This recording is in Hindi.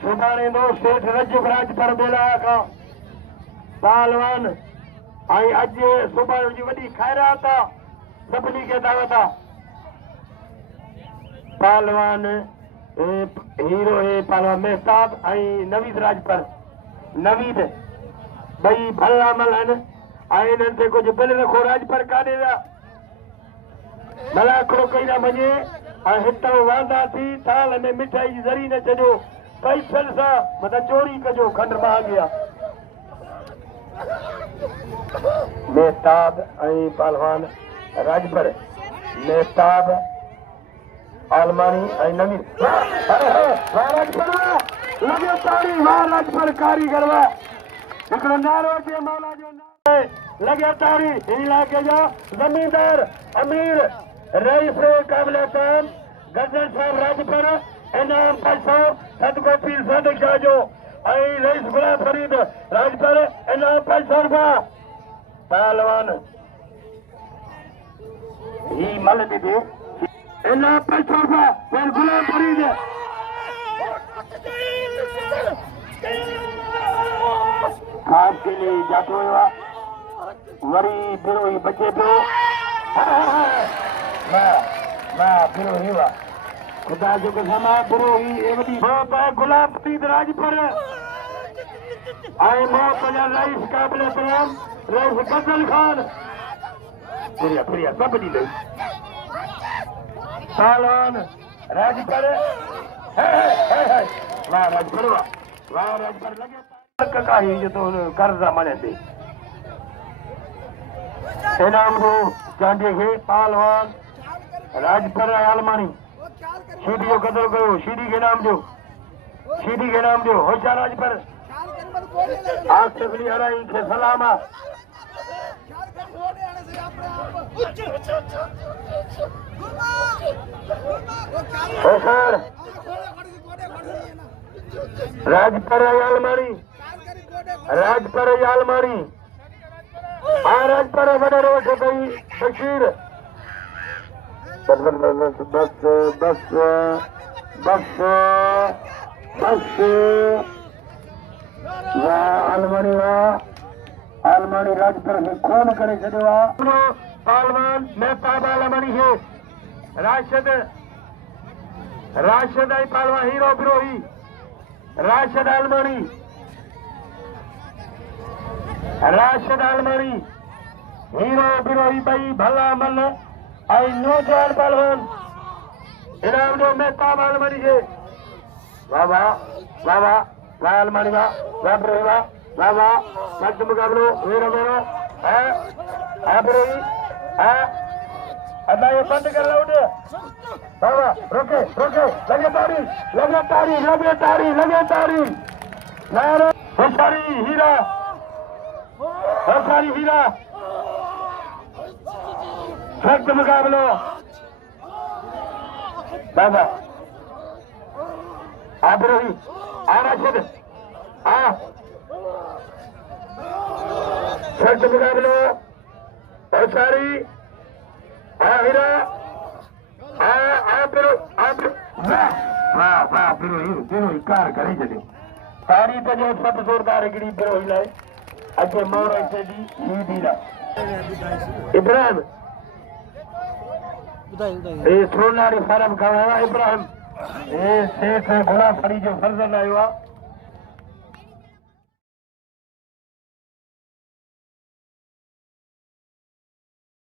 सुभाणे दो सेठ रजराज पर बेला का पहलवान आई अज सुबह जी वडी खैरात सभी के दावत पहलवान हीरो है पहलवान मेहताब आई नवीद राज पर नवीद भई भला मल आइन ते कुछ बिल रखो राज पर काढे विया मलाखड़ो कई ना मञे हितां वांदा थी थाल में मिठाई जी ज़री न छॾियो पैसनि सां मतिलबु चोरी कजो खंड मां गया मेहताब ऐं पहलवान राजभर मेहताब आलमानी ऐं नवीद वाह राजभर लॻे ताड़ी वाह राजभर कारीगर वाह हिकिड़ो नारो अचे मौला जो नारो लॻे ताड़ी हिन इलाइक़े जा ज़मींदार अमीर रईस काबिलियत गजल साहब राजभर इनाम पैसो सदको पीर सादिक शाह जो ऐं रईस गुलाम फरीद राजभर इनाम पैसो रुपया पहलवान ही मल दीदी इनाम पैसो रुपया फिर गुलाम फरीद खास के लिए जातो हुआ वरी बिरो ही बचे पियो बिरो ही हुआ खुदा जो कसम आहे बिरो ही एवडी गुलाम फरीद राजभर ऐं मां पंहिंजा रईस काबिलियत रईस गजल खान प्रिया प्रिया सब ॾींदई पहलवान राजभर वाह राजभर वाह राजभर लॻे ककाही जो तो कर्ज़ा मने ते इनाम दो चांदे के पहलवान राजभर आलमानी शीडी जो कदर कयो शीडी के नाम दो होशियार राजभर आसिफ अली हराई के सलाम होशियार राजभर आलमानी राजभर वडे रोड गई बशीर बस बस बस बस बस आलमानी राजभर खे खून करे छॾियो आहे पहलवान मेहताब आलमानी खे राशिद ऐं पहलवान हीरो बिरोही राशिद आलमानी हीरो बिरोही ॿई भला मल ऐं नौजवान पहलवान इनाम जो मेहताब आलमानी खे वाह वाह वाह वाह वाह आलमानी वाह वाह बिरोही वाह वाह मस्त मुक़ाबलो वेरो है बिरोही है अदा ये बंद कर लो वाह वाह रोके लगे तारी नारे होशियारी हीरा सख्त मुकाबलो बाबा बिरोही राशिद सख्त मुकाबलो होशियारी हीरा वाह बिरोही कार करे छॾियो तारीफ़ जो सब ज़ोरदार हिकिड़ी बिरोही लाइ अचे मोर शेडी हीरा इब्राहिम सोनारी फार्म खां इब्राहिम सेठ गुलाम फरी जो फर्ज़न आयो आहे